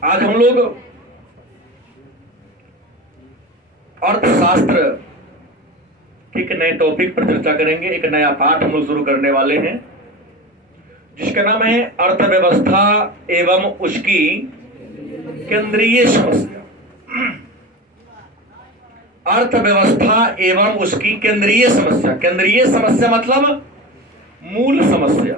आज हम लोग अर्थशास्त्र के एक नए टॉपिक पर चर्चा करेंगे। एक नया पाठ हम लोग शुरू करने वाले हैं जिसका नाम है अर्थव्यवस्था एवं उसकी केंद्रीय समस्या। अर्थव्यवस्था एवं उसकी केंद्रीय समस्या। केंद्रीय समस्या मतलब मूल समस्या,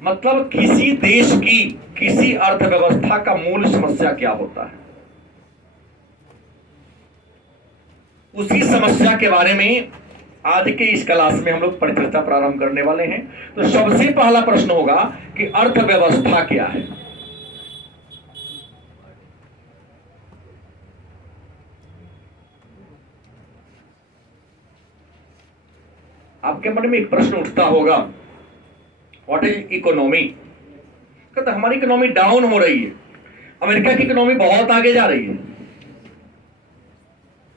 मतलब किसी देश की किसी अर्थव्यवस्था का मूल समस्या क्या होता है, उसी समस्या के बारे में आज के इस क्लास में हम लोग परिचर्चा प्रारंभ करने वाले हैं। तो सबसे पहला प्रश्न होगा कि अर्थव्यवस्था क्या है। आपके मन में एक प्रश्न उठता होगा, व्हाट इज इकोनॉमी। कहते हमारी इकोनॉमी डाउन हो रही है, अमेरिका की इकोनॉमी बहुत आगे जा रही है,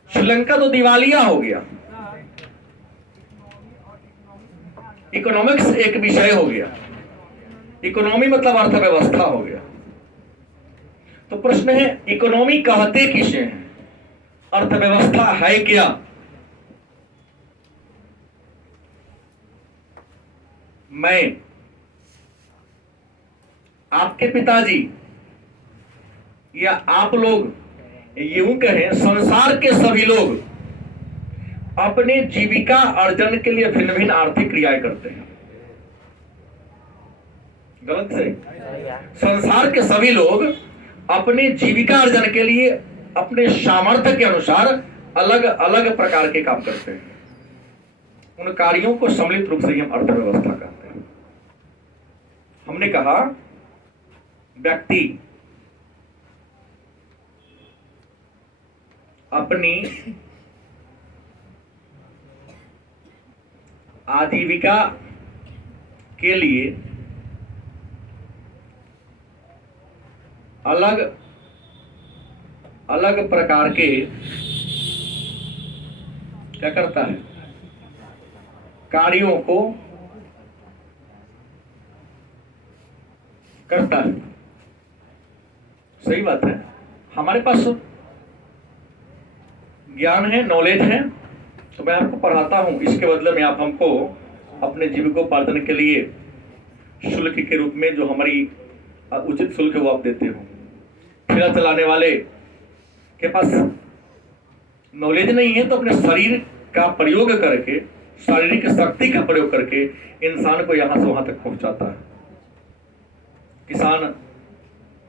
श्रीलंका तो दिवालिया हो गया। इकोनॉमिक्स एक विषय हो गया, इकोनॉमी मतलब अर्थव्यवस्था हो गया। तो प्रश्न है इकोनॉमी कहते किसे हैं, अर्थव्यवस्था है क्या। मैं, आपके पिताजी या आप लोग, यूं कहें संसार के सभी लोग अपने जीविका अर्जन के लिए भिन्न भिन्न आर्थिक क्रियाएं करते हैं। गलत से? संसार के सभी लोग अपने जीविका अर्जन के लिए अपने सामर्थ्य के अनुसार अलग अलग प्रकार के काम करते हैं। उन कार्यों को सम्मिलित रूप से हम अर्थव्यवस्था कहते हैं। हमने कहा व्यक्ति अपनी आजीविका के लिए अलग अलग प्रकार के क्या करता है, कार्यों को करता है। सही बात है, हमारे पास ज्ञान है, नॉलेज है, तो मैं आपको पढ़ाता हूं, इसके बदले में आप हमको अपने जीविकोपार्जन के लिए शुल्क के रूप में जो हमारी उचित शुल्क है वो आप देते हो। ठेला चलाने वाले के पास नॉलेज नहीं है तो अपने शरीर का प्रयोग करके, शारीरिक शक्ति का प्रयोग करके इंसान को यहां से वहां तक पहुंचाता है। किसान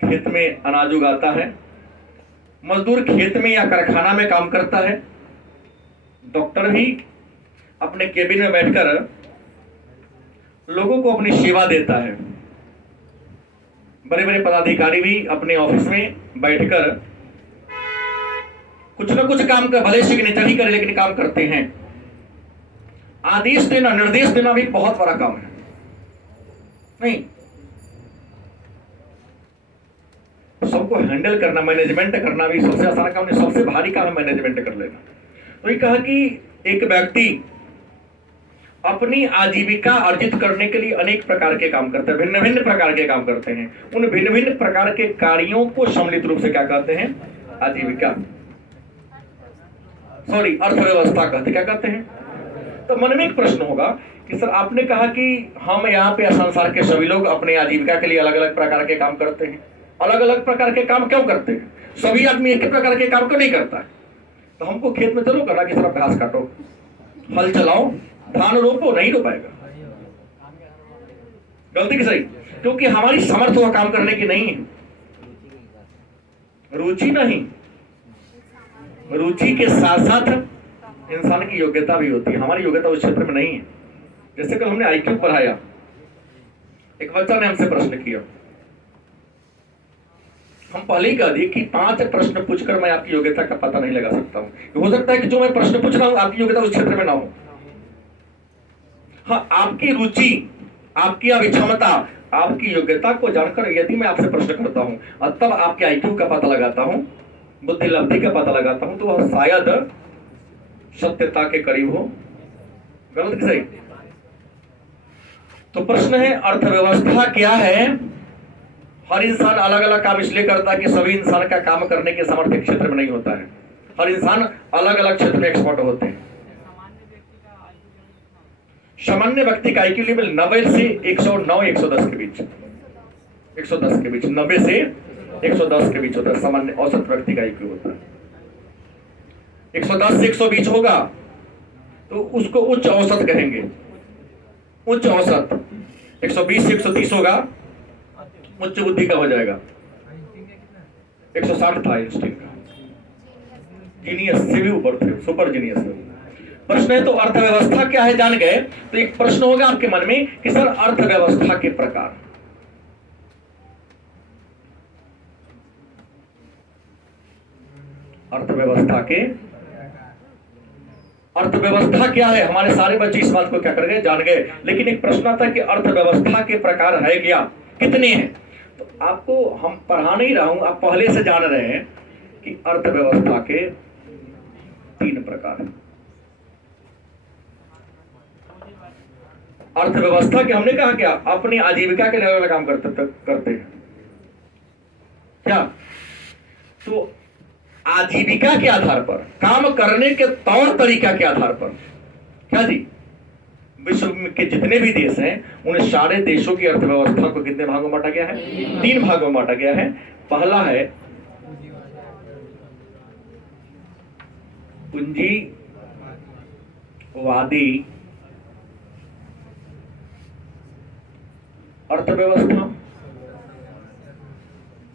खेत में अनाज उगाता है, मजदूर खेत में या कारखाना में काम करता है, डॉक्टर भी अपने केबिन में बैठकर लोगों को अपनी सेवा देता है, बड़े बड़े पदाधिकारी भी अपने ऑफिस में बैठकर कुछ ना कुछ काम कर, भले सिग्नेचर ही करे लेकिन काम करते हैं। आदेश देना, निर्देश देना भी बहुत बड़ा काम है। नहीं, सबको हैंडल करना, मैनेजमेंट करना भी सबसे आसान काम नहीं, सबसे भारी काम है मैनेजमेंट कर लेना। तो ये कहा कि एक व्यक्ति अपनी आजीविका अर्जित करने के लिए अनेक प्रकार के काम करते हैं, भिन्न भिन्न प्रकार के काम करते हैं। उन भिन्न भिन्न प्रकार के कार्यों को सम्मिलित रूप से क्या कहते हैं, आजीविका, सॉरी अर्थव्यवस्था कहते, क्या कहते हैं। तो मन में एक प्रश्न होगा कि सर आपने कहा कि हम यहाँ पे संसार के सभी लोग अपने आजीविका के लिए अलग अलग प्रकार के काम करते हैं। अलग अलग प्रकार के काम क्यों करते हैं, सभी आदमी एक ही प्रकार के काम क्यों नहीं करता है। तो हमको खेत में चलो करना कि सर घास काटो, हल चलाओ, धान रोपो, नहीं रोपाएगा। गलती की सही, क्योंकि हमारी सामर्थ्य वह काम करने की नहीं है, रुचि नहीं। रुचि के साथ साथ इंसान की योग्यता भी होती है, हमारी योग्यता उस क्षेत्र में नहीं है। जैसे कल हमने आईक्यू पढ़ाया, एक बच्चा ने हमसे प्रश्न किया, हम पहले ही कह दिए कि 5 प्रश्न पूछकर मैं आपकी योग्यता का पता नहीं लगा सकता हूं। हो सकता है कि जो मैं प्रश्न पूछ रहा हूं आपकी योग्यता उस क्षेत्र में ना हो। हाँ, आपकी रुचि, आपकी अभिक्षमता, आपकी योग्यता को जानकर यदि मैं आपसे प्रश्न करता हूं और तब आपके आईक्यू का पता लगाता हूं, बुद्धि लब्धि का पता लगाता हूं, तो वह शायद सत्यता के करीब हो। गलत कि सही? तो प्रश्न है, अर्थव्यवस्था क्या है? हर इंसान अलग अलग काम इसलिए करता है कि सभी इंसान का काम करने के सामर्थ्य क्षेत्र में नहीं होता है। हर इंसान अलग अलग क्षेत्र में एक्सपर्ट होते हैं। सामान्य व्यक्ति का आईक्यू लेवल 90 से 109 110 के बीच, 110 के बीच, 90 से 110 के बीच होता है। सामान्य औसत व्यक्ति का आईक्यू होता है। 110 से 120 होगा तो उसको उच्च औसत कहेंगे। उच्च औसत 120 से 130 होगा, उच्च बुद्धि का हो जाएगा। 160 था आइंस्टीन का, जीनियस से भी ऊपर थे, सुपर जीनियस है। प्रश्न है, तो अर्थव्यवस्था क्या है जान गए, तो एक प्रश्न होगा आपके मन में कि सर अर्थव्यवस्था के प्रकार। अर्थव्यवस्था क्या है? हमारे सारे बच्चे इस बात को क्या कर गए, जान गए। लेकिन एक प्रश्न आता है कि अर्थव्यवस्था के प्रकार है क्या, कितने हैं? तो आपको हम पढ़ा नहीं रहा हूं, आप पहले से जान रहे हैं कि अर्थव्यवस्था के 3 प्रकार हैं। अर्थव्यवस्था के हमने कहा क्या, अपनी आजीविका के लिए काम करते हैं क्या? तो आजीविका के आधार पर, काम करने के तौर तरीका के आधार पर क्या जी, विश्व के जितने भी देश हैं उन सारे देशों की अर्थव्यवस्था को कितने भागों में बांटा गया है? 3 भागों में बांटा गया है। पहला है पूंजीवादी अर्थव्यवस्था,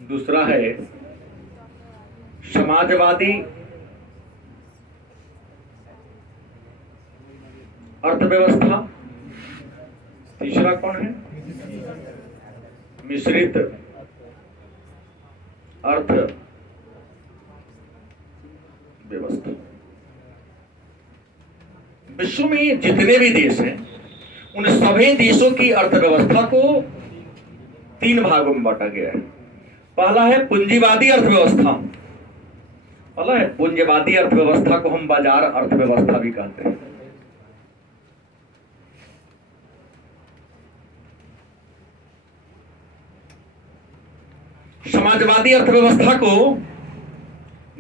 दूसरा है समाजवादी अर्थव्यवस्था, तीसरा कौन है? मिश्रित अर्थव्यवस्था। विश्व में जितने भी देश हैं उन सभी देशों की अर्थव्यवस्था को 3 भागों में बांटा गया है। पहला है पूंजीवादी अर्थव्यवस्था। पहला है पूंजीवादी अर्थव्यवस्था को हम बाजार अर्थव्यवस्था भी कहते हैं। समाजवादी अर्थव्यवस्था को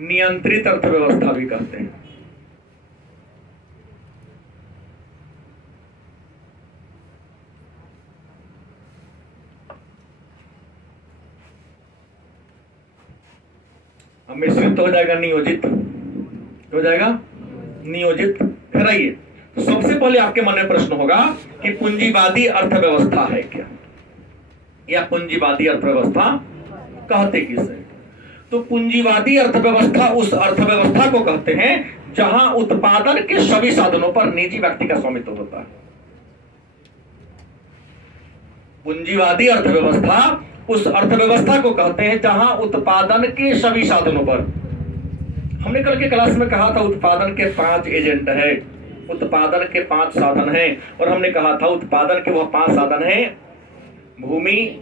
नियंत्रित अर्थव्यवस्था भी कहते हैं। मिश्रित हो जाएगा, नियोजित हो जाएगा, नियोजित। फिर आइए, तो सबसे पहले आपके मन में प्रश्न होगा कि पूंजीवादी अर्थव्यवस्था है क्या, या पूंजीवादी अर्थव्यवस्था कहते किसे? तो पूंजीवादी अर्थव्यवस्था उस अर्थव्यवस्था को कहते हैं जहां उत्पादन के सभी साधनों पर निजी व्यक्ति का स्वामित्व होता है। पूंजीवादी अर्थव्यवस्था उस अर्थव्यवस्था को कहते हैं जहां उत्पादन के सभी साधनों पर, हमने कल के क्लास में कहा था उत्पादन के 5 एजेंट है, उत्पादन के 5 साधन हैं, और हमने कहा था उत्पादन के वह 5 साधन हैं: भूमि,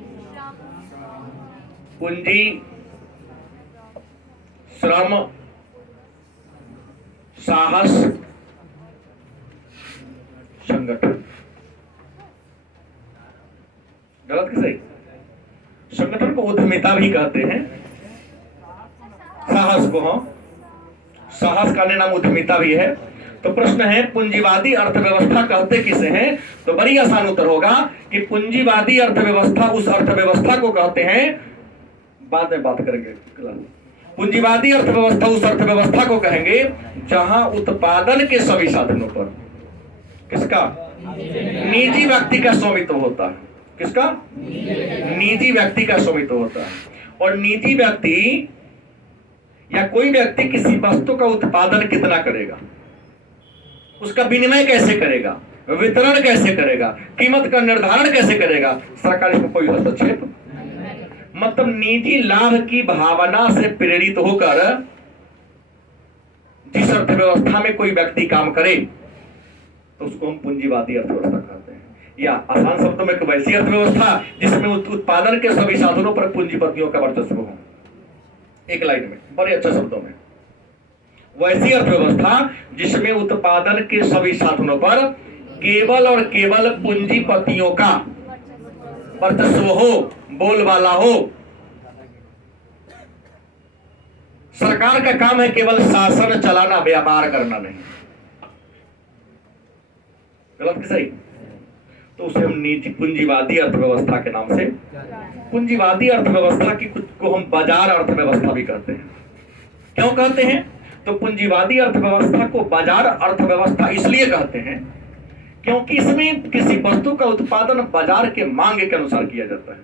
पूंजी, श्रम, साहस, संगठन। गलत कि सही? संगठन को उद्यमिता भी कहते हैं, साहस को, हाँ, साहस का नाम उद्यमिता भी है। तो प्रश्न है पूंजीवादी अर्थव्यवस्था कहते किसे हैं? तो बड़ी आसान उत्तर होगा कि पूंजीवादी अर्थव्यवस्था उस अर्थव्यवस्था को कहते हैं, बाद में बात करेंगे। पूंजीवादी अर्थव्यवस्था उस अर्थव्यवस्था को कहेंगे जहां उत्पादन के सभी साधनों पर किसका? निजी व्यक्ति का स्वामित्व होता है। किसका? निजी व्यक्ति का स्वामित्व होता है। और निजी व्यक्ति या कोई व्यक्ति किसी वस्तु का उत्पादन कितना करेगा, उसका विनिमय कैसे करेगा, वितरण कैसे करेगा, कीमत का निर्धारण कैसे करेगा, सरकार इसमें कोई हस्तक्षेप, मतलब निजी लाभ की भावना से प्रेरित होकर जिस अर्थव्यवस्था में कोई व्यक्ति काम करे तो उसको हम पूंजीवादी अर्थव्यवस्था कहते हैं। या आसान शब्दों में वैसी अर्थव्यवस्था जिसमें उत्पादन के सभी साधनों पर पूंजीपतियों का वर्चस्व हो। एक लाइन में, बड़े अच्छे शब्दों में, वैसी अर्थव्यवस्था जिसमें उत्पादन के सभी साधनों पर केवल और केवल पूंजीपतियों का वर्चस्व हो, बोलबाला हो। सरकार का काम है केवल शासन चलाना, व्यापार करना नहीं। गलत कि सही? तो उसे हम निजी पूंजीवादी अर्थव्यवस्था के नाम से, पूंजीवादी अर्थव्यवस्था की कुछ को हम बाजार अर्थव्यवस्था भी कहते हैं। क्यों कहते हैं? तो पूंजीवादी अर्थव्यवस्था को बाजार अर्थव्यवस्था इसलिए कहते हैं क्योंकि इसमें किसी वस्तु का उत्पादन बाजार के मांग के अनुसार किया जाता है।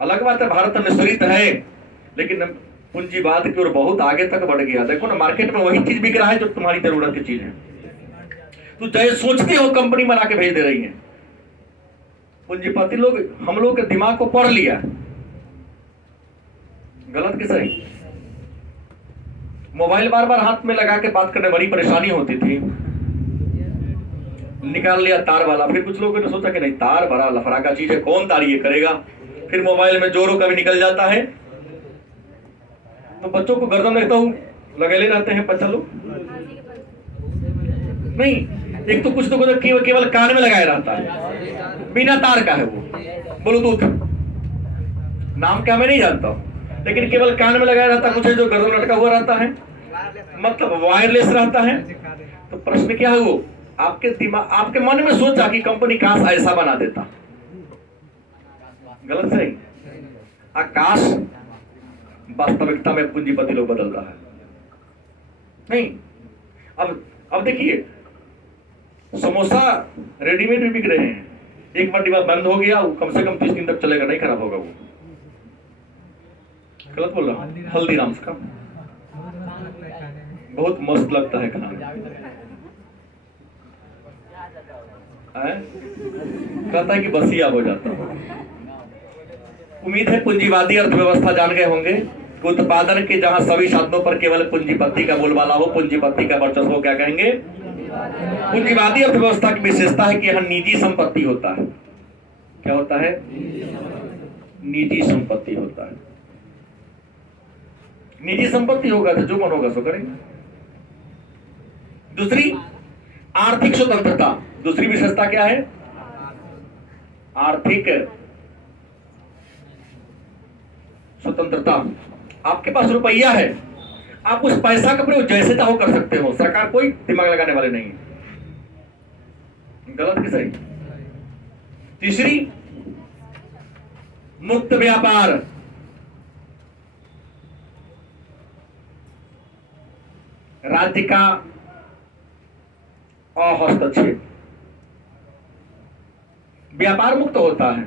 अलग बात है भारत मिश्रित है, लेकिन पूंजीवाद की ओर बहुत आगे तक बढ़ गया। देखो ना, मार्केट में वही चीज बिक रहा है जो तुम्हारी जरूरत की चीज है। तो जैसे सोचते हो कंपनी बना के भेज दे रही है। पूंजीपति लोग हम लोग के दिमाग को पढ़ लिया। गलत कि सही? मोबाइल बार बार हाथ में लगा के बात करने बड़ी परेशानी होती थी। निकाल लिया तार वाला, फिर कुछ लोगों ने सोचा कि नहीं, तार बड़ा लफड़ा का चीज है, कौन तार ये करेगा। फिर मोबाइल में जोरों का भी निकल जाता है। तो बच्चों को गर्दन देखता हूं लगेले रहते हैं बच्चा लोग। नहीं, एक तो कुछ तो केवल कान में लगाया रहता है, बिना तार का है वो, ब्लूटूथ नाम क्या मैं नहीं जानता हूं, लेकिन केवल कान में लगाया रहता है। कुछ है जो गर्दन लटका हुआ रहता है, मतलब वायरलेस रहता है। तो प्रश्न क्या है, वो आपके दिमाग, आपके मन में सोचा कि कंपनी काश ऐसा बना देता। गलत सही? आकाश वास्तविकता में पूंजीपति लोग बदल रहा है। नहीं, अब देखिए, समोसा रेडीमेड भी बिक रहे हैं। एक बार डिब्बा बंद हो गया, वो कम से कम 30 दिन तक चलेगा, नहीं खराब होगा वो। गलत बोल रहा हूं? हल्दीराम्स का बहुत मस्त लगता है खाना। कहता है कि बसिया हो जाता है। उम्मीद है पूंजीवादी अर्थव्यवस्था जान गए होंगे। उत्पादन के जहां सभी साधनों पर केवल पूंजीपति का बोलबाला हो, पूंजीपति का वर्चस्व हो, क्या कहेंगे? पूंजीवादी अर्थव्यवस्था की विशेषता है कि यहां निजी संपत्ति होता है। क्या होता है? निजी संपत्ति होता है। निजी संपत्ति होगा तो जो मन होगा सो करेंगे। दूसरी, आर्थिक स्वतंत्रता। दूसरी विशेषता क्या है? आर्थिक स्वतंत्रता। आपके पास रुपया है, आप उस पैसा का प्रयोग जैसे चाहो कर सकते हो, सरकार कोई दिमाग लगाने वाले नहीं है। गलत कि सही? तीसरी, मुक्त व्यापार। राज्य का हस्तक्षेप, व्यापार मुक्त होता है।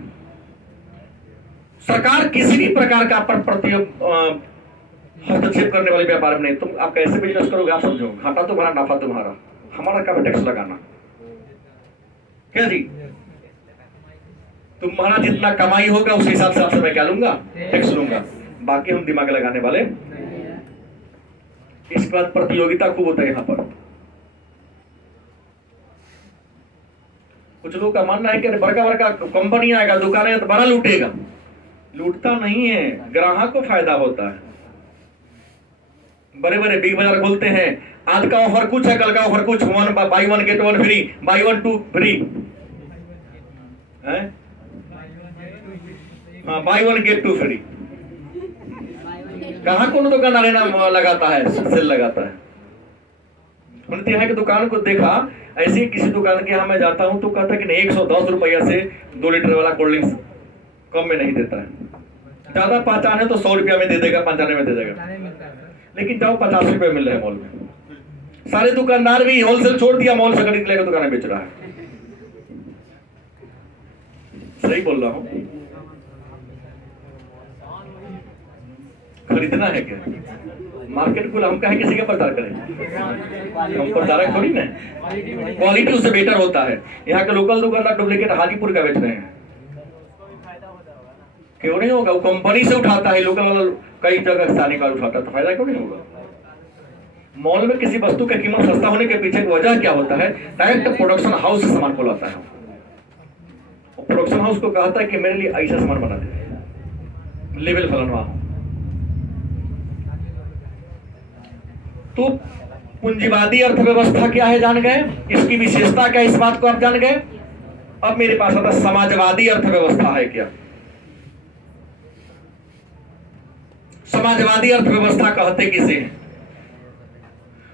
सरकार किसी भी प्रकार का हस्तक्षेप करने वाले व्यापार में नहीं। तुम आप कैसे बिजनेस करोगे आप समझो, घाटा तुम्हारा, नफा तुम्हारा, हमारा कब टैक्स लगाना? क्या जी? तुम्हारा जितना कमाई होगा उस हिसाब से आपसे मैं क्या लूंगा? टैक्स लूंगा। बाकी हम दिमाग लगाने वाले। इसके बाद प्रतियोगिता खूब होता है यहां पर। कुछ लोगों का मानना है कि बड़का बड़का कंपनी आएगा, दुकानें तो बड़ा लूटेगा। लूटता नहीं है, ग्राहक को फायदा होता है। बड़े बड़े बिग बाजार खोलते हैं, आज का ऑफर कुछ है, कल का ऑफर कुछ, buy one get one free, buy one two free, हाँ buy one get two free. कहाँ कौन दुकानदार ना लगाता है, सेल लगाता है। मैंने यहाँ की दुकान को देखा, ऐसे ही किसी दुकान के यहाँ मैं जाता हूँ तो कहता है कि नहीं 110 रुपया से 2 लीटर वाला कोल्ड ड्रिंक्स कम में नहीं देता है। ज्यादा पहचान है तो 100 रुपया में दे देगा, 95 में दे देगा। लेकिन जाओ 50 रुपये मिल रहे हैं मॉल में। सारे दुकानदार भी होलसेल छोड़ दिया, मॉल से खरीद लेकर दुकान बेच रहा है। सही बोल रहा हूँ? खरीदना है क्या? मार्केट को हम कहें किसी का प्रचार करें? हम प्रचारक थोड़ी ना। क्वालिटी उससे बेटर होता है। यहाँ के लोकल दुकानदार डुप्लीकेट हाजीपुर का बेच रहे हैं, क्यों नहीं होगा? वो कंपनी से उठाता है, लोकल वाला कई जगह स्थानीय का उठाता है, तो फायदा क्यों नहीं होगा? मॉल में किसी वस्तु का कीमत सस्ता होने के पीछे वजह क्या होता है? डायरेक्ट प्रोडक्शन हाउस से सामान को लाता है। प्रोडक्शन हाउस को कहता है कि मेरे लिए ऐसा सामान बना दे, लेवल फलाना। तो पूंजीवादी अर्थव्यवस्था क्या है जान गए, इसकी विशेषता क्या, इस बात को आप जान गए। अब मेरे पास आता समाजवादी अर्थव्यवस्था है क्या। समाजवादी अर्थव्यवस्था कहते किसे हैं?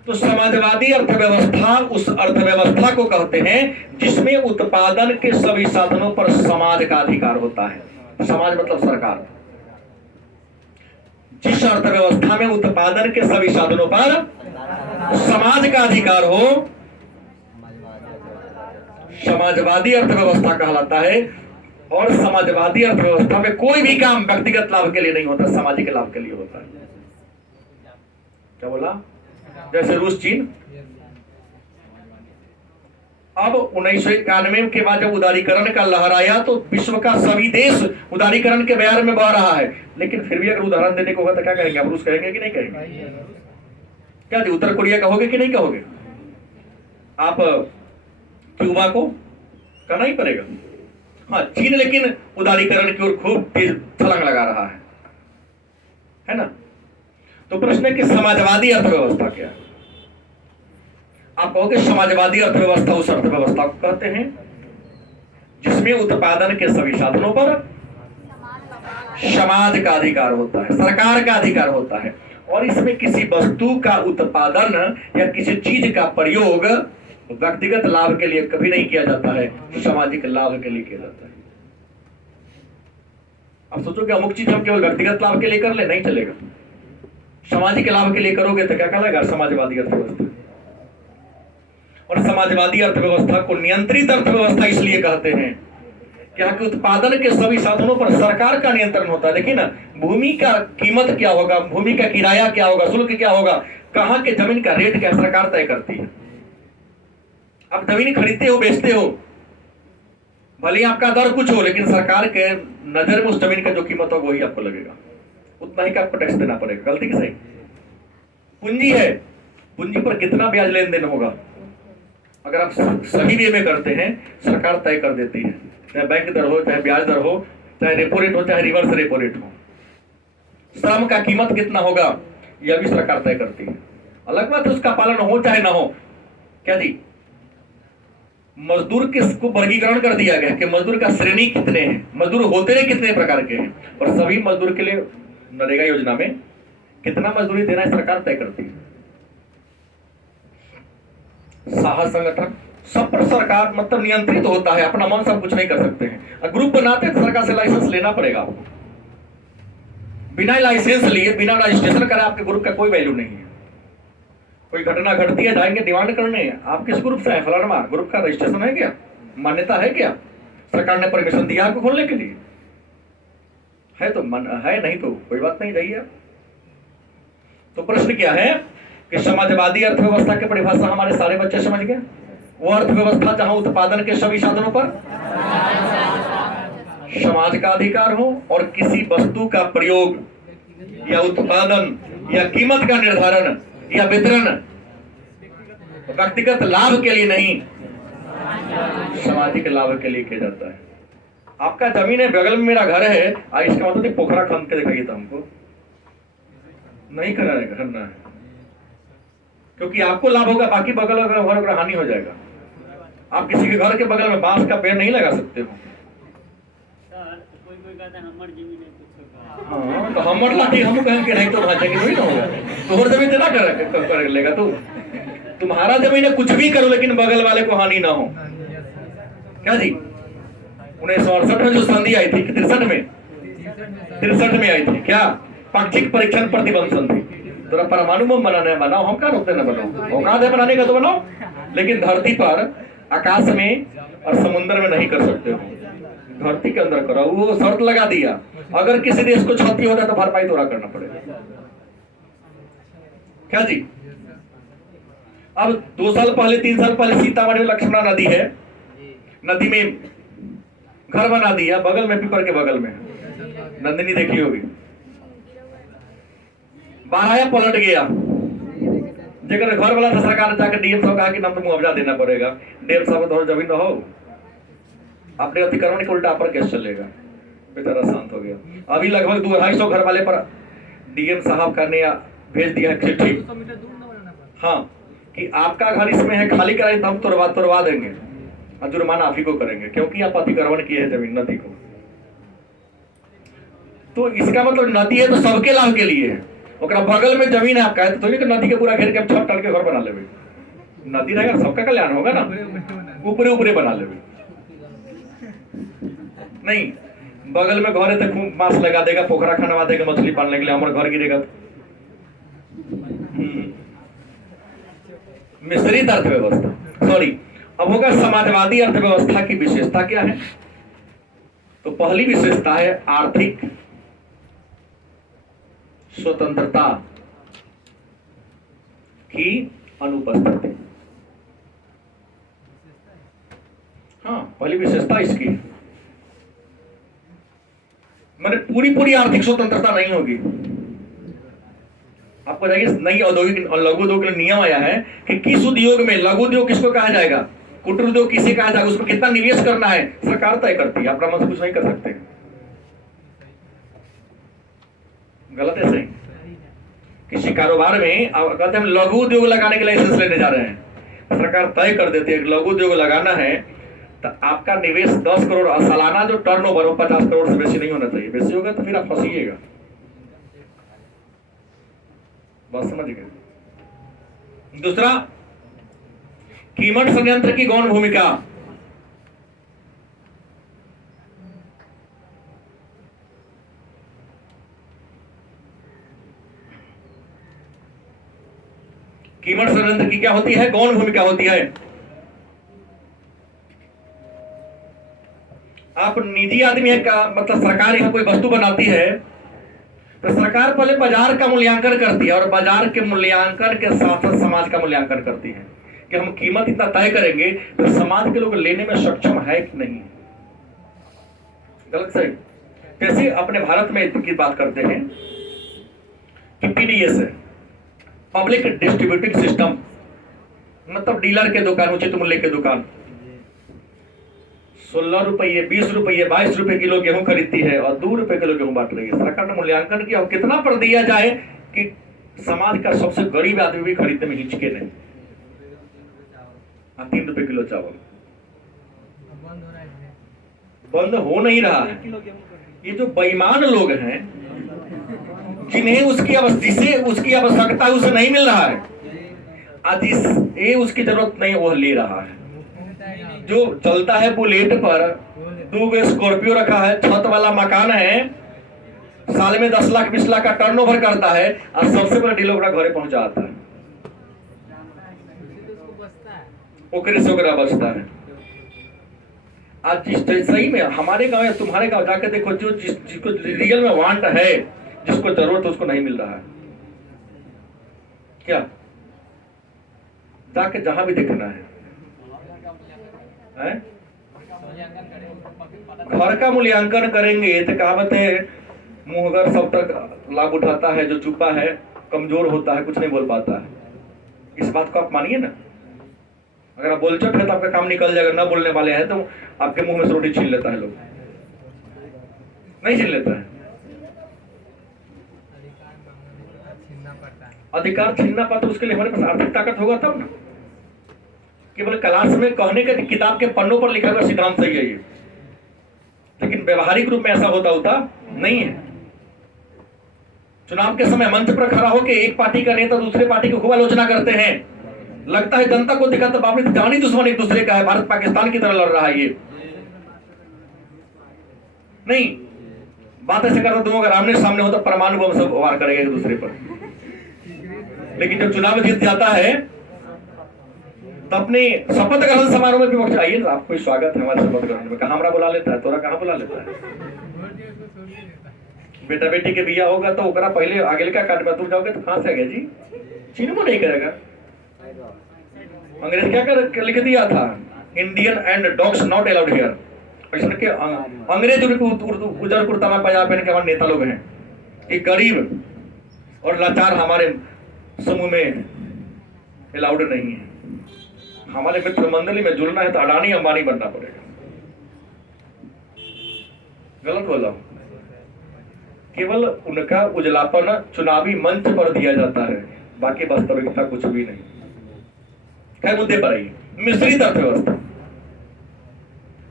तो समाजवादी अर्थव्यवस्था उस अर्थव्यवस्था को कहते हैं जिसमें उत्पादन के सभी साधनों पर समाज का अधिकार होता है। समाज मतलब सरकार। जिस अर्थव्यवस्था में उत्पादन के सभी साधनों पर समाज का अधिकार हो, समाजवादी अर्थव्यवस्था कहलाता है। और समाजवादी अर्थव्यवस्था में कोई भी काम व्यक्तिगत लाभ के लिए नहीं होता, सामाजिक लाभ के लिए होता है। क्या बोला? जैसे रूस चीन। अब 1991 के बाद जब उदारीकरण का लहर आया तो विश्व का सभी देश उदारीकरण के बयार में बह रहा है। लेकिन फिर भी अगर उदाहरण देने को होगा तो क्या कहेंगे? आप रूस कहेंगे कि नहीं कहेंगे? क्या जी, उत्तर कोरिया कहोगे कि नहीं कहोगे? आप क्यूबा को कहना ही पड़ेगा। हाँ, चीन लेकिन उदारीकरण की ओर खूब तेज छलांग लगा रहा है ना। तो प्रश्न है कि समाजवादी अर्थव्यवस्था क्या है? आप कहोगे समाजवादी अर्थव्यवस्था उस अर्थव्यवस्था को कहते हैं जिसमें उत्पादन के सभी साधनों पर समाज का अधिकार होता है, सरकार का अधिकार होता है। और इसमें किसी वस्तु का उत्पादन या किसी चीज का प्रयोग व्यक्तिगत लाभ के लिए कभी नहीं किया जाता है, सामाजिक लाभ के लिए किया जाता है। अब सोचो कि अमुक चीज हम केवल व्यक्तिगत लाभ के लिए कर ले, नहीं चलेगा। सामाजिक लाभ के लिए करोगे तो क्या कहलाएगा? समाजवादी अर्थव्यवस्था। और समाजवादी अर्थव्यवस्था को नियंत्रित अर्थव्यवस्था इसलिए कहते हैं कि उत्पादन के सभी साधनों पर सरकार का नियंत्रण होता है। देखिए ना, भूमि का कीमत क्या होगा, भूमि का किराया क्या होगा, शुल्क क्या होगा, कहाँ के जमीन का रेट क्या, सरकार तय करती है। आप जमीन खरीदते हो, बेचते हो, भले आपका दर कुछ हो, लेकिन सरकार के नजर में उस जमीन का जो कीमत होगा वही आपको लगेगा, उतना ही का आपको टैक्स देना पड़ेगा। गलती की सही? पूंजी है, पूंजी पर कितना ब्याज लेन देन होगा, अगर आप सही वे में करते हैं सरकार तय कर देती है। चाहे बैंक दर हो, चाहे ब्याज दर हो, चाहे रेपो रेट हो, चाहे रिवर्स रेपो रेट हो। श्रम का कीमत कितना होगा यह भी सरकार तय करती है। अलग बात है उसका पालन हो चाहे ना हो। क्या जी, मजदूर किसको वर्गीकरण कर दिया गया कि मजदूर का श्रेणी कितने हैं, मजदूर होते हैं कितने प्रकार के हैं, और सभी मजदूर के लिए नरेगा योजना में कितना मजदूरी देना है सरकार तय करती है। साहस संगठन सब पर सरकार मतलब नियंत्रित होता है, अपना मन सब कुछ नहीं कर सकते हैं। ग्रुप बनाते हैं तो सरकार से लाइसेंस लेना पड़ेगा आपको। बिना लाइसेंस लिए, बिना रजिस्ट्रेशन करे आपके ग्रुप का कोई वैल्यू नहीं है। कोई घटना घटती है, जाएंगे डिमांड करने, आप किस ग्रुप से है? फलाना ग्रुप का रजिस्ट्रेशन है क्या, मान्यता है क्या, सरकार ने परमिशन दिया आपको खोलने के लिए? है तो मन है, नहीं तो कोई बात नहीं, जाइए। तो प्रश्न क्या है कि समाजवादी अर्थव्यवस्था की परिभाषा हमारे सारे बच्चे समझ गए। वो अर्थव्यवस्था जहां उत्पादन के सभी साधनों पर समाज का अधिकार हो और किसी वस्तु का प्रयोग या उत्पादन या कीमत का निर्धारण या वितरण व्यक्तिगत लाभ के लिए नहीं, सामाजिक लाभ के लिए किया जाता है। आपका जमीन है, बगल में मेरा घर है, इसका मतलब नहीं पोखरा खन के दिखाइए तो हमको नहीं करना है, क्योंकि आपको लाभ होगा, बाकी बगल घर का हानि हो जाएगा। आप किसी के घर के बगल में बांस का पेड़ नहीं लगा सकते हो। हाँ, तो हमर लाठी हम कहें कि नहीं तो भाजेंगे, वही ना होगा। तोहर जमीन ना कर लेगा तू, तुम्हारा जमीन है, कुछ भी करो लेकिन बगल वाले को हानि ना हो। क्या जी, 1968 में जो संधि आई थी, 63 में आई थी, क्या पाक्षिक परीक्षण प्रतिबंध संधि। तो परमाणु बम बनाना है बनाओ, हम क्या रोकते ना बनाओ, औकात है बनाने का तो बनाओ, लेकिन धरती पर, आकाश में और समुद्र में नहीं कर सकते हो, धरती के अंदर करो। वो शर्त लगा दिया, अगर किसी देश को क्षति होता है तो भरपाई तोड़ा करना पड़ेगा। क्या जी, अब 2 साल पहले 3 साल पहले सीतामढ़ी में लक्ष्मणा नदी है, नदी में घर बना दिया, बगल में पीपर के बगल में, नंदिनी देखी होगी, बाराया पलट गया। जेकर घर वाला था सरकार जाकर डीएम साहब कहा कि नाम तो मुआवजा देना पड़ेगा। डीएम साहब तो जमीन न हो, अपने अतिक्रमण के उल्टा पर केस चलेगा, बेचारा शांत हो गया। अभी लगभग 200-250 घर वाले पर डीएम साहब का ने भेज दिया चिट्ठी। हाँ, कि आपका घर इसमें है, खाली कराएं तो हम तोड़वा देंगे और जुर्माना आप ही को करेंगे, क्योंकि आप अतिक्रमण किए हैं जमीन नदी को। तो इसका मतलब नदी है तो सबके लाभ के लिए है। ओकरा बगल में जमीन है आपका है तो थोड़ी नदी के पूरा घेर के हम छत डाल के घर बना लेंगे। नदी रहेगा सबका कल्याण होगा ना, ऊपरे ऊपरे बना लेंगे। नहीं, बगल में घर है तो खूब मांस लगा देगा, पोखरा खनवा देगा मछली पालने के लिए, हमारा घर गिरेगा। मिश्रित अर्थव्यवस्था, सॉरी, अब होगा समाजवादी अर्थव्यवस्था की विशेषता क्या है। तो पहली विशेषता है आर्थिक स्वतंत्रता की अनुपस्थिति। हाँ, पहली विशेषता इसकी, मैंने पूरी आर्थिक स्वतंत्रता नहीं होगी। आपको जाइए नई औद्योगिक और लघु उद्योग के नियम आया है कि किस उद्योग में, लघु उद्योग किसको कहा जाएगा, कुटीर उद्योग किसे कहा जाएगा, उसमें कितना निवेश करना है सरकार तय करती है, आप मन से कुछ नहीं कर सकते। गलत है सही? किसी कारोबार में कहते हैं हम लघु उद्योग लगाने के लाइसेंस लेने जा रहे हैं, सरकार तय कर देती है लघु उद्योग लगाना है तो आपका निवेश 10 करोड़ और सालाना जो टर्नओवर हो 50 करोड़ से बेसी नहीं होना चाहिए। बेसी होगा तो फिर आप फंसिएगा। बात समझ गए? दूसरा, कीमत संयंत्र की गौण भूमिका। कीमत संयंत्र की क्या होती है? गौण भूमिका होती है। आप निजी आदमी है का मतलब सरकार यहां कोई वस्तु बनाती है तो सरकार पहले बाजार का मूल्यांकन करती है और बाजार के मूल्यांकन के साथ साथ समाज का मूल्यांकन करती है कि हम कीमत इतना तय करेंगे तो समाज के लोग लेने में सक्षम है कि नहीं। गलत सही? जैसे अपने भारत में की बात करते हैं कि पीडीएस है, पब्लिक डिस्ट्रीब्यूटिंग सिस्टम, मतलब डीलर के दुकान, उचित मूल्य के दुकान 16 रुपये 20 रुपये 22 रुपए किलो गेहूं खरीदती है और 2 रुपए किलो गेहूं बांट रही है। सरकार ने मूल्यांकन किया और कितना पर दिया जाए कि समाज का सबसे गरीब आदमी भी खरीदने में हिचके नहीं। 3 रुपए किलो चावल बंद हो नहीं रहा है। ये जो बेईमान लोग हैं जिन्हें उसकी आवश्यकता उसे नहीं मिल रहा है, ये उसकी जरूरत नहीं वो ले रहा है। जो चलता है बुलेट पर, 2 स्कॉर्पियो रखा है, छत वाला मकान है, साल में 10 लाख 20 लाख का टर्नओवर करता है और सबसे बड़ा डीलर अपना घरे पहुंच जाता है, ओकरे से ओकरा बचता है। आज जिस सही में हमारे गांव या तुम्हारे गांव जाके देखो, जो जिसको रियल में वांट है, जिसको जरूरत है, उसको नहीं मिल रहा है। क्या जाके जहां भी देखना है घर का मूल्यांकन करेंगे तो कहावत है, मुंहगर सब तक लाभ उठाता है, जो चुपा है कमजोर होता है, कुछ नहीं बोल पाता है। इस बात को आप मानिए ना। अगर आप बोलचट है तो आपका काम निकल जाएगा, ना बोलने वाले हैं तो आपके मुंह में से रोटी छीन लेता है। लोग नहीं छीन लेता है, अधिकार छीनना पड़ता, उसके लिए हमारे पास आर्थिक ताकत होगा तब ना। केवल क्लास में कहने के किताब के पन्नों पर लिखा हुआ सिद्धांत सही है ये, लेकिन व्यवहारिक रूप में ऐसा होता नहीं है। चुनाव के समय मंच पर खड़ा होकर एक पार्टी का नेता दूसरे पार्टी की खूब आलोचना करते हैं, लगता है जनता को दिखा तो बाप रे जानी दुश्मन एक दूसरे का है, भारत पाकिस्तान की तरह लड़ रहा है। ये नहीं, बात ऐसे करता तुम अगर आमने सामने हो तो परमाणु बम सब वार करेगा एक दूसरे पर, लेकिन जब चुनाव जीत जाता है तो अपने शपथ ग्रहण समारोह में भी वक्त आइए ना, आपको स्वागत है हमारे शपथ ग्रहण में, कहाँ हमरा बुला लेता है, तोरा कहाँ बुला लेता है। बेटा बेटी के बिया होगा तो ओकरा पहले आगे का काट में तुम जाओगे तो कहां से आ गया जी, चिन्ह नहीं करेगा। अंग्रेज क्या कर लिख दिया था, Indian and dogs not allowed here. ऐसा के अंग्रेज उजर कुर्ता में पजामा पहन के हमारे नेता लोग हैं कि गरीब और लाचार हमारे समूह में अलाउड नहीं है। हमारे मित्र मंडली में जुड़ना है तो अडानी अंबानी बनना पड़ेगा। गलत बोला, केवल उनका उजलापन चुनावी मंच पर दिया जाता है, बाकी वास्तविकता कुछ भी नहीं। खैर मुद्दे पर आइए। मिश्रित अर्थव्यवस्था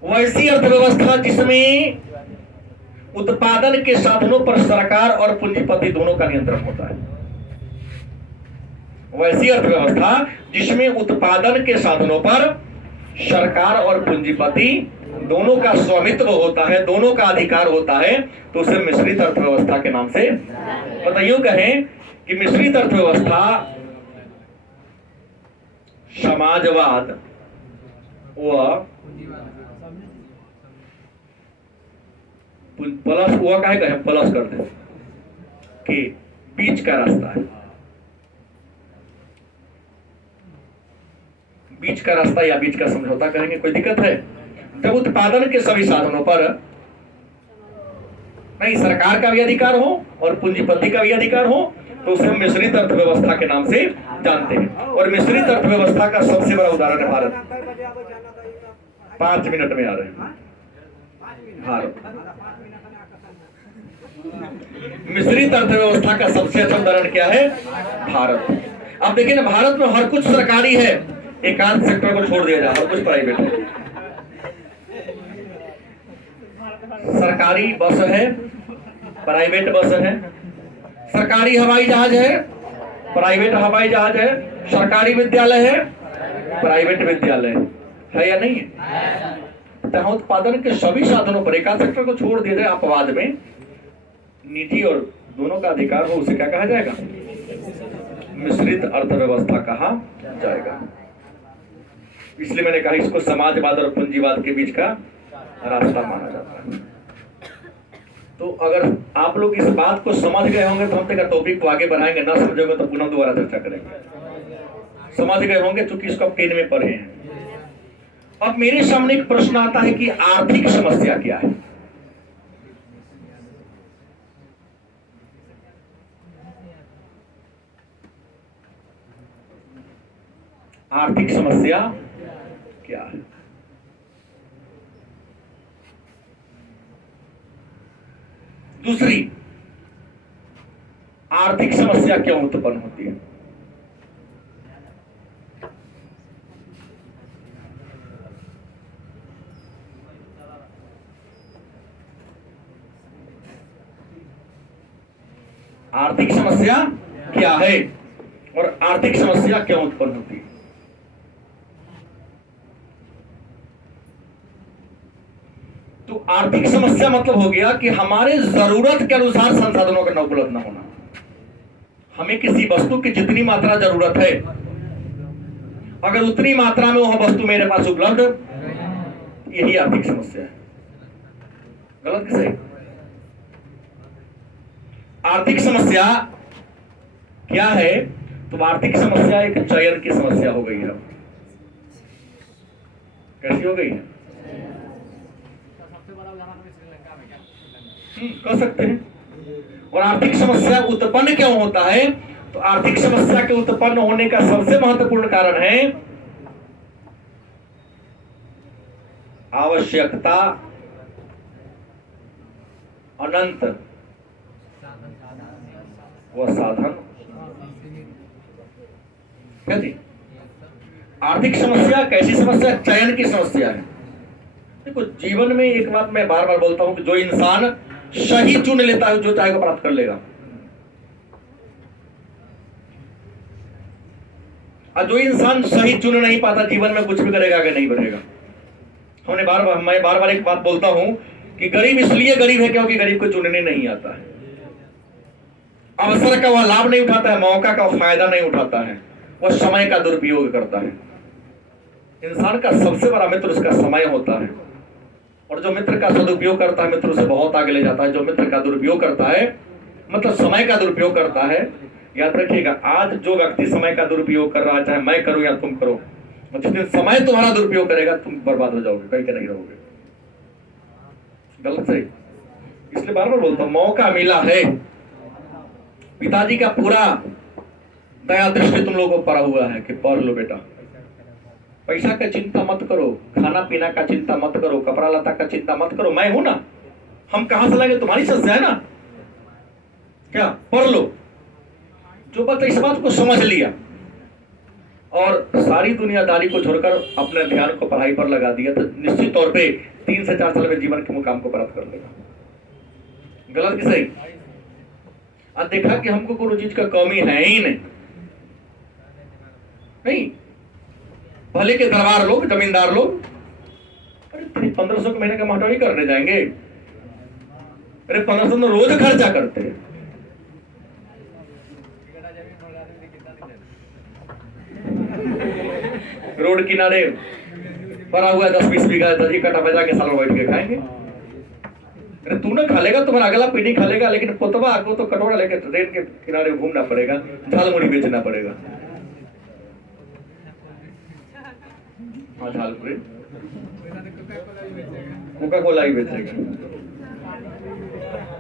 वैसी अर्थव्यवस्था जिसमें उत्पादन के साधनों पर सरकार और पूंजीपति दोनों का नियंत्रण होता है। वैसी अर्थव्यवस्था जिसमें उत्पादन के साधनों पर सरकार और पूंजीपति दोनों का स्वामित्व होता है, दोनों का अधिकार होता है, तो उसे मिश्रित अर्थव्यवस्था के नाम से बताइए। कहें कि मिश्रित अर्थव्यवस्था समाजवाद व प्लस हुआ का है, प्लस कर दे कि बीच का रास्ता है। बीच का रास्ता या बीच का समझौता कहेंगे, कोई दिक्कत है? जब उत्पादन के सभी साधनों पर नहीं सरकार का भी अधिकार हो और पूंजीपति का भी अधिकार हो, तो उसे हम मिश्रित अर्थव्यवस्था के नाम से जानते हैं। और मिश्रित अर्थव्यवस्था का सबसे बड़ा उदाहरण है भारत। 5 मिनट में आ रहे हैं। भारत मिश्रित अर्थव्यवस्था का सबसे अच्छा उदाहरण क्या है? भारत। अब देखिए ना, भारत में हर कुछ सरकारी है, एकांत सेक्टर को छोड़ दिया जाए, हर कुछ प्राइवेट है। सरकारी बस है, प्राइवेट बस है, सरकारी हवाई जहाज है, प्राइवेट हवाई जहाज है, सरकारी विद्यालय है, प्राइवेट विद्यालय है या नहीं है? तो उत्पादन के सभी साधनों पर एकांत सेक्टर को छोड़ दिया जाए, अपवाद में निजी और दोनों का अधिकार हो, उसे क्या कहा जाएगा? मिश्रित अर्थव्यवस्था कहा जाएगा। इसलिए मैंने कहा इसको समाजवाद और पूंजीवाद के बीच का रास्ता माना जाता है। तो अगर आप लोग इस बात को समझ गए होंगे तो हम तेरा टॉपिक को आगे बढ़ाएंगे, ना समझोगे तो पुनः दोबारा चर्चा करेंगे। समझ गए होंगे चूंकि इसको आप 10 में पढ़े हैं। अब मेरे सामने एक प्रश्न आता है कि आर्थिक समस्या क्या है? आर्थिक समस्या क्या है? दूसरी, आर्थिक समस्या क्यों उत्पन्न होती है? आर्थिक समस्या क्या है और आर्थिक समस्या क्यों उत्पन्न होती है? तो आर्थिक समस्या मतलब हो गया कि हमारे जरूरत के अनुसार संसाधनों का उपलब्ध न होना। हमें किसी वस्तु की जितनी मात्रा जरूरत है, अगर उतनी मात्रा में वह वस्तु मेरे पास उपलब्ध, यही आर्थिक समस्या है। गलत कि सही? आर्थिक समस्या क्या है? तो आर्थिक समस्या एक चयन की समस्या हो गई है। कैसी हो गई है? कह सकते हैं। और आर्थिक समस्या उत्पन्न क्यों होता है? तो आर्थिक समस्या के उत्पन्न होने का सबसे महत्वपूर्ण कारण है आवश्यकता अनंत व साधन। क्या जी? आर्थिक समस्या कैसी समस्या? चयन की समस्या है। देखो, जीवन में एक बात मैं बार बार बोलता हूं कि जो इंसान सही चुन लेता है जो चाहे को प्राप्त कर लेगा, और जो इंसान सही चुन नहीं पाता जीवन में कुछ भी करेगा, आगे नहीं बढ़ेगा। मैं बार बार एक बात बोलता हूं कि गरीब इसलिए गरीब है क्योंकि गरीब को चुनने नहीं आता है। अवसर का वह लाभ नहीं उठाता है, मौका का फायदा नहीं उठाता है, वह समय का दुरुपयोग करता है। इंसान का सबसे बड़ा मित्र उसका समय होता है, और जो मित्र का सदुपयोग करता है मित्र उसे बहुत आगे ले जाता है। जो मित्र का दुरुपयोग करता है, मतलब समय का दुरुपयोग करता है, याद रखिएगा, आज जो व्यक्ति समय का दुरुपयोग कर रहा है, चाहे मैं करूं या तुम करो, जिस दिन समय तुम्हारा दुरुपयोग करेगा तुम बर्बाद हो जाओगे, कहीं के नहीं रहोगे। गलत सही? इसलिए बार बार बोलता हूं, मौका मिला है। पिताजी का पूरा दया दृष्टि तुम लोगों को पड़ा हुआ है कि पढ़ लो बेटा, पैसा का चिंता मत करो, खाना पीना का चिंता मत करो, कपड़ा लता का चिंता मत करो, मैं हूं ना, हम कहां से लाएंगे? तुम्हारी समस्या है ना, क्या? पढ़ लो। जो बात इस बात को समझ लिया और सारी दुनियादारी को छोड़कर अपने ध्यान को पढ़ाई पर लगा दिया तो निश्चित तौर पे 3 से 4 साल में जीवन के मुकाम को प्राप्त कर लेगा। गलत कि सही? आज देखा कि हमको कोई चीज का कमी है ही नहीं। भले के दरबार लोग, जमींदार लोग, अरे 1500 के महीने का महटौरी करने जाएंगे? अरे 1500 तो रोज खर्चा करते हैं। रोड किनारे पड़ा हुआ 10-20 बीघा दही कटा बजा के सालों बैठ के खाएंगे। अरे तू ना खा लेगा, तुम्हारा अगला पीढ़ी खा लेगा, लेकिन पोतवा को तो कटोरा लेके ट्रेन के किनारे घूमना पड़ेगा, झाल मुड़ी बेचना पड़ेगा। हाँ, झाल मुड़ी, कोका कोला ही बेचेगा।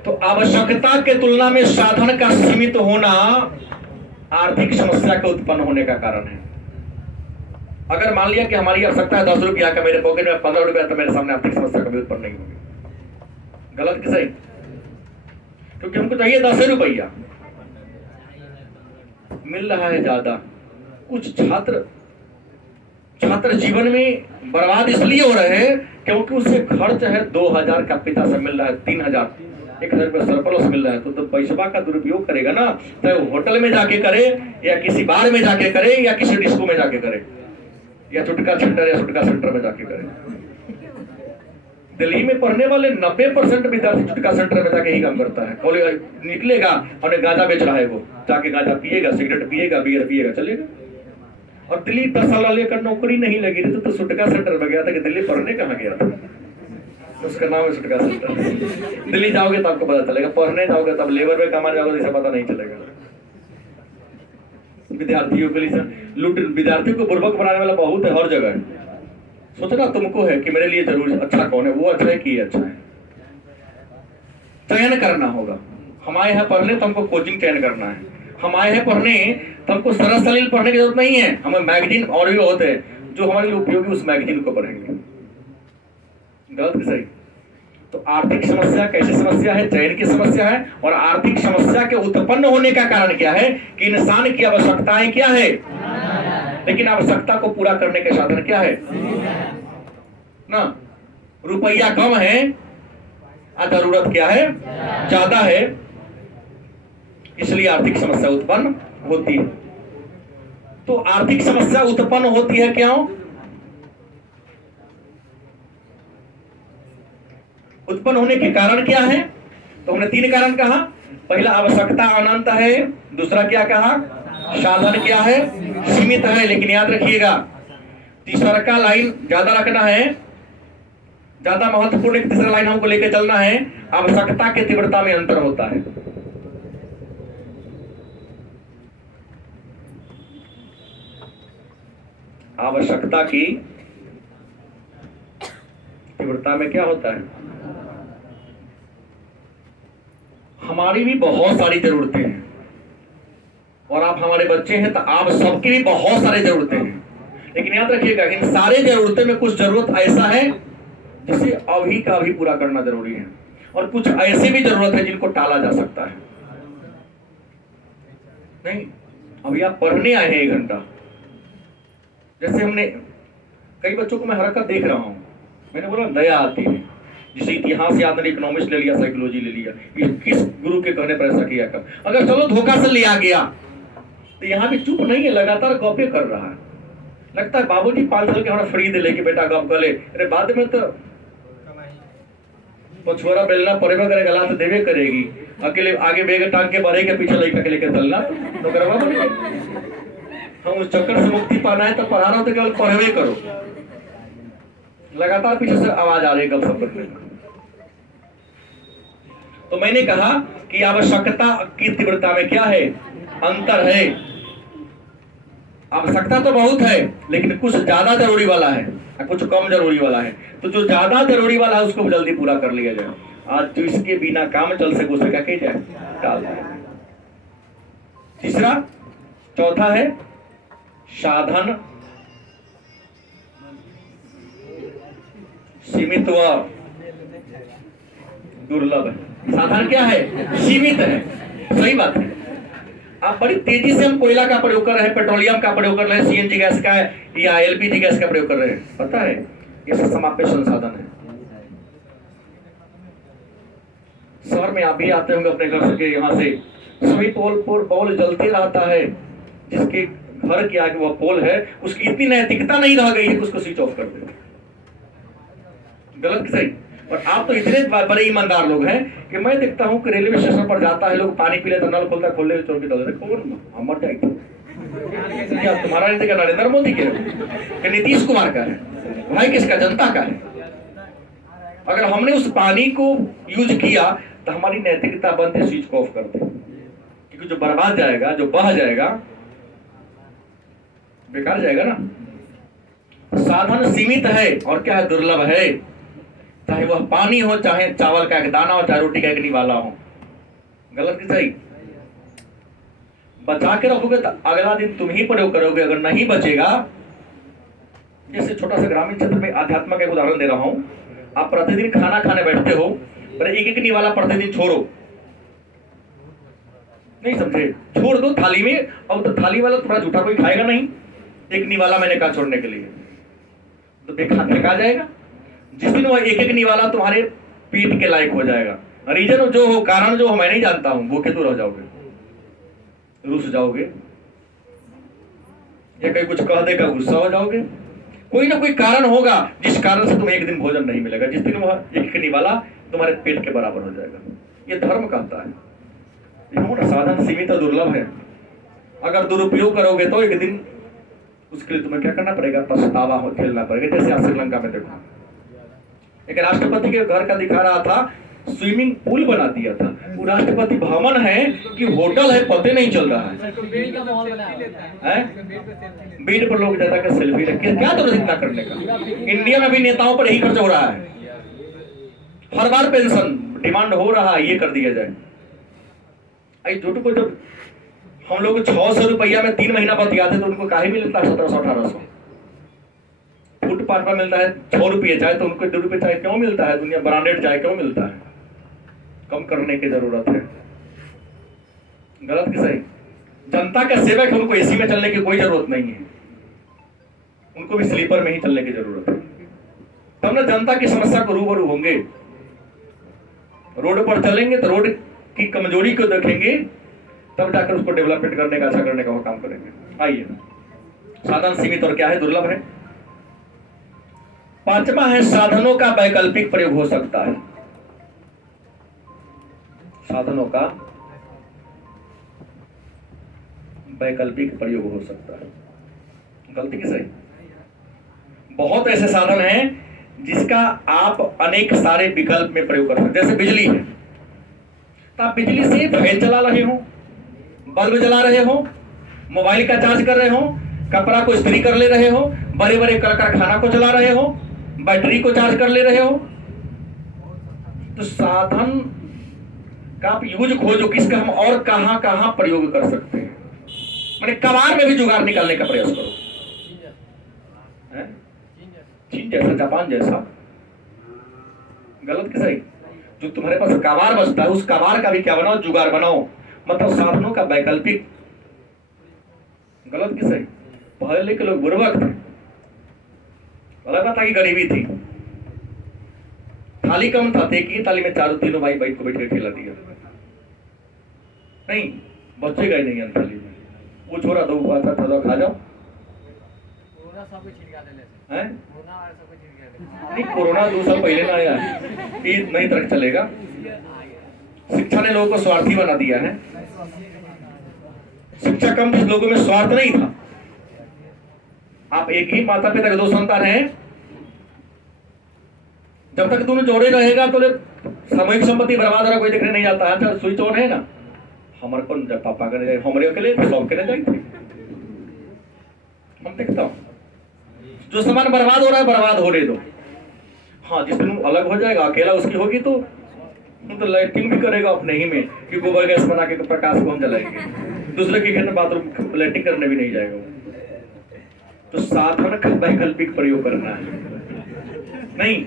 तो आवश्यकता के तुलना में साधन का सीमित होना आर्थिक समस्या के उत्पन्न होने का कारण है। अगर मान लिया कि हमारी आवश्यकता है 10 रुपया का, मेरे पॉकेट में 15 रुपया, तो मेरे सामने आर्थिक समस्या कभी उत्पन्न नहीं होगी। गलत कि सही? क्योंकि हमको चाहिए 10 रुपया, मिल रहा है ज्यादा। कुछ छात्र जीवन में बर्बाद इसलिए हो रहे हैं क्योंकि उसे खर्च है 2000 का, पिता से मिल रहा है 3000, 1000 रुपया सरप्लस मिल रहा है, तो पैसा का दुरुपयोग करेगा ना, चाहे तो होटल में जाके करे या किसी बार में जाके करे या किसी डिस्को में जाके करे या चुटका सेंटर में जाके करे। दिल्ली में पढ़ने वाले 90% विद्यार्थी चुटका सेंटर में जाके ही काम करता है। कॉलेज निकलेगा और गांजा बेच रहा है, वो जाके गांजा पिएगा, सिगरेट पिएगा, बियर पिएगा, चलेगा। और दिल्ली 10 साल लेकर नौकरी नहीं लगी थी तो चुटका सेंटर में गया था कि दिल्ली पढ़ने कहाँ गया था, उसका नाम है चुटका सेंटर। दिल्ली जाओगे तो आपको पता चलेगा, पढ़ने जाओगे तब लेबर में कमा जाओगे तो पता नहीं चलेगा। विद्यार्थियों के लिए लूट, विद्यार्थियों को बुर्बक बनाने वाला बहुत है हर जगह। सोचना तुमको है कि मेरे लिए जरूरी अच्छा कौन है, वो अच्छा है कि ये अच्छा है, चयन करना होगा। हम आए हैं पढ़ने तो हमको कोचिंग चयन करना है, हम आए हैं पढ़ने तो हमको सरस सलील पढ़ने की जरूरत नहीं है। हमें मैगजीन और भी होते हैं जो हमारे लिए उपयोगी, उस मैगजीन को पढ़ेंगे। गलत कि सही? तो आर्थिक समस्या कैसी समस्या है? चयन की समस्या है। और आर्थिक समस्या के उत्पन्न होने का कारण क्या है कि इंसान की आवश्यकताएं क्या है, लेकिन आवश्यकता को पूरा करने के साधन क्या है ना। रुपया कम है और जरूरत क्या है, ज्यादा है, इसलिए आर्थिक समस्या उत्पन्न होती है। तो आर्थिक समस्या उत्पन्न होती है क्यों? उत्पन्न होने के कारण क्या है? तो हमने 3 कारण कहा। पहला, आवश्यकता अनंत है। दूसरा क्या कहा? साधन क्या है? सीमित है। लेकिन याद रखिएगा, तीसरा का लाइन ज्यादा रखना है, ज्यादा महत्वपूर्ण। तीसरा लाइन हमको लेके चलना है, आवश्यकता की तीव्रता में अंतर होता है। आवश्यकता की तीव्रता में क्या होता है? हमारी भी बहुत सारी जरूरतें हैं और आप हमारे बच्चे हैं तो आप सबकी भी बहुत सारी जरूरतें हैं। लेकिन याद रखिएगा, इन सारे जरूरतें में कुछ जरूरत ऐसा है जिसे अभी का अभी पूरा करना जरूरी है, और कुछ ऐसे भी जरूरत है जिनको टाला जा सकता है। नहीं, अभी आप पढ़ने आए हैं 1 घंटा, जैसे हमने कई बच्चों को मैं हरकत देख रहा हूं, मैंने बोला दया आती है। जैसे इतिहास याद नहीं, इकोनॉमिक्स ले लिया, साइकोलॉजी ले लिया, किस गुरु के कहने पर ऐसा किया कर। अगर चलो धोखा से लिया गया तो यहाँ भी चुप नहीं है, लगातार गपे कर रहा है। लगता है बाबूजी 5 साल के हमारा फ्री दे लेके बेटा गप कर ले, अरे बाद में तो पछुआरा बेलना पड़ेगा, करेगा गला तो देवे करेगी। अकेले आगे बेग टांग के बढ़ेगा, पीछे लड़का के लेके चलना तो करवा बनेगा। हम उस चक्कर से मुक्ति पाना है तो पढ़ा रहा हो तो केवल पढ़वे करो। लगातार पीछे से आवाज आ रही है गपशप करने का। तो मैंने कहा कि आवश्यकता की तीव्रता में क्या है, अंतर है। आवश्यकता तो बहुत है लेकिन कुछ ज्यादा जरूरी वाला है, कुछ कम जरूरी वाला है। तो जो ज्यादा जरूरी वाला है उसको जल्दी पूरा कर लिया जाए। आज जो इसके बिना काम चल सके उसे क्या किया जाए, टाल जाए। तीसरा, चौथा है साधन सीमित व दुर्लभ है। साधन क्या है? सीमित है। सही बात है। आप बड़ी तेजी से हम कोयला का प्रयोग कर रहे हैं, पेट्रोलियम का प्रयोग कर रहे हैं, सीएनजी गैस का या एलपीजी गैस का प्रयोग कर रहे हैं। पता है ये सब समाप्य संसाधन है। शहर में आप भी आते होंगे अपने घर से, यहाँ से सभी पोल जलते रहता है। जिसके घर के आगे वह पोल है उसकी इतनी नैतिकता नहीं रह गई है कि उसको स्विच ऑफ कर दे। गलत कि सही? और आप तो इतने बड़े ईमानदार लोग हैं कि मैं देखता हूँ कि रेलवे स्टेशन पर जाता है लोग, पानी पी ले तो नल खोलता, खोल ले चोर के डाल देते। कौन हम मर जाएगी? क्या तुम्हारा नीति का नरेंद्र मोदी के कि नीतीश कुमार का है? भाई किसका? जनता का है। अगर हमने उस पानी को यूज किया तो हमारी नैतिकता बनती है स्विच को ऑफ कर दे, क्योंकि जो बर्बाद जाएगा, जो बह जाएगा, बेकार जाएगा ना। साधन सीमित है और क्या है? दुर्लभ है। चाहे वह पानी हो, चाहे चावल का एक दाना हो, चाहे रोटी का एक निवाला हो। गलत कि सही? बचा के रखोगे तो अगला दिन तुम ही प्रयोग करोगे। अगर नहीं बचेगा, जैसे छोटा सा ग्रामीण क्षेत्र में अध्यात्म का एक उदाहरण दे रहा हूं। आप प्रतिदिन खाना खाने बैठते हो, पर एक एक निवाला प्रतिदिन छोड़ो, नहीं समझे? छोड़ दो थाली में। अब तो थाली वाला थोड़ा झूठा कोई खाएगा नहीं। एक निवाला मैंने कहा छोड़ने के लिए, तो फेंका जाएगा। जिस दिन वह एक एक निवाला तुम्हारे पीठ के लायक हो जाएगा, रीजन जो हो, कारण जो हो, मैं नहीं जानता हूं, भूखे तो रह जाओगे, रुस जाओगे, या कहीं कुछ कह देगा गुस्सा हो जाओगे। कोई ना कोई कारण होगा जिस कारण से तुम्हें एक दिन भोजन नहीं मिलेगा। जिस दिन वह एक एक निवाला तुम्हारे पेट के बराबर हो जाएगा। ये धर्म कहता है। साधन सीमित और दुर्लभ है। अगर दुरुपयोग करोगे तो एक दिन उसके लिए तुम्हें क्या करना पड़ेगा? पछतावा हो झेलना पड़ेगा। जैसे आज श्रीलंका में देखो, एक राष्ट्रपति के घर का दिखा रहा था, स्विमिंग पूल बना दिया था। वो राष्ट्रपति भवन है कि होटल है, पते नहीं चल रहा है। बेड पर लोग जाता कर सेल्फी रखे, क्या जरूरत इतना करने का? इंडिया में भी नेताओं पर यही खर्च हो रहा है। हर बार पेंशन डिमांड हो रहा है, ये कर दिया जाए। जोटू को जब हम लोग 600 रुपया में 3 महीना बतियाते तो उनको काहे मिलता है 1700-1800? फुटपाथ पर मिलता है 6 रुपये चाय, तो उनको 2 रुपये चाय क्यों मिलता है? दुनिया ब्रांडेड चाय क्यों मिलता है? कम करने की जरूरत है। गलत कि सही? जनता का सेवक है, उनको एसी में चलने की कोई जरूरत नहीं है, उनको भी स्लीपर में ही चलने की जरूरत है। तब ना जनता की समस्या को रूबरू होंगे। रोड पर चलेंगे तो रोड की कमजोरी को देखेंगे, तब जाकर उसको डेवलपमेंट करने का, अच्छा करने का वो काम करेंगे। आइए, साधन सीमित और क्या है? दुर्लभ है। पांचवा है साधनों का वैकल्पिक प्रयोग हो सकता है। साधनों का वैकल्पिक प्रयोग हो सकता है। गलती की सही? बहुत ऐसे साधन हैं जिसका आप अनेक सारे विकल्प में प्रयोग कर सकते हैं। जैसे बिजली है, तो आप बिजली से फैन चला रहे हो, बल्ब जला रहे हो, मोबाइल का चार्ज कर रहे हो, कपड़ा को इस्त्री कर ले रहे हो, बड़े बड़े कारखाना को चला रहे हो, बैटरी को चार्ज कर ले रहे हो। तो साधन का आप यूज खोजो, किसका हम और कहां कहां प्रयोग कर सकते हैं। मैंने कबाड़ में भी जुगाड़ निकालने का प्रयास करो। चीन जैसा, जापान जैसा। गलत कि सही? जो तुम्हारे पास कबाड़ बचता है, उस कबाड़ का भी क्या बनाओ? जुगाड़ बनाओ। मतलब साधनों का वैकल्पिक। गलत कि सही? पहले के लोग बुर्बक थे, अलग था कि गरीबी थी, थाली कम था, एक ही थाली में तीनों भाई बैठ के खिला दिया। नहीं, बच्चे गए नहीं थाली में, वो छोरा दो था, खा जाओ। नहीं, कोरोना 2 साल पहले ना आया, ईद नहीं तक चलेगा। शिक्षा ने लोगों को स्वार्थी बना दिया है। शिक्षा कम थी, लोगों में स्वार्थ नहीं था। आप एक ही माता पिता के 2 संतान हैं, जब तक दोनों जोड़े रहेगा तो सामूहिक संपत्ति बर्बाद हो रहा, कोई देखने नहीं जाता है। अच्छा, स्विच ऑन है ना, हमारे को जब पापा करने जाए, हमारे अकेले सब करने जाए, हम देखता हूँ जो सामान बर्बाद हो रहा है बर्बाद होने दो। हाँ, जिस दिन अलग हो जाएगा, अकेला उसकी होगी तो लाइटिंग भी करेगा अपने ही में, कि गोबर गैस बना के प्रकाश को हम जलाएंगे। दूसरे के घर में बाथरूम लाइटिंग करने भी नहीं जाएगा। तो साधन का वैकल्पिक प्रयोग करना है। नहीं,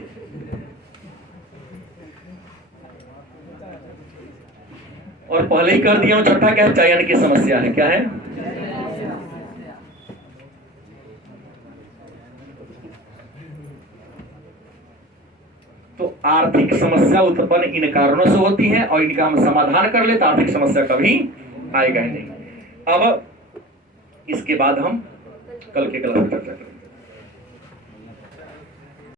और पहले ही कर दिया हूं, छठा क्या है? चयन की समस्या है। क्या है? तो आर्थिक समस्या उत्पन्न इन कारणों से होती है, और इनका हम समाधान कर ले तो आर्थिक समस्या कभी आएगा ही नहीं। अब इसके बाद हम कल के क्लास में चर्चा करेंगे।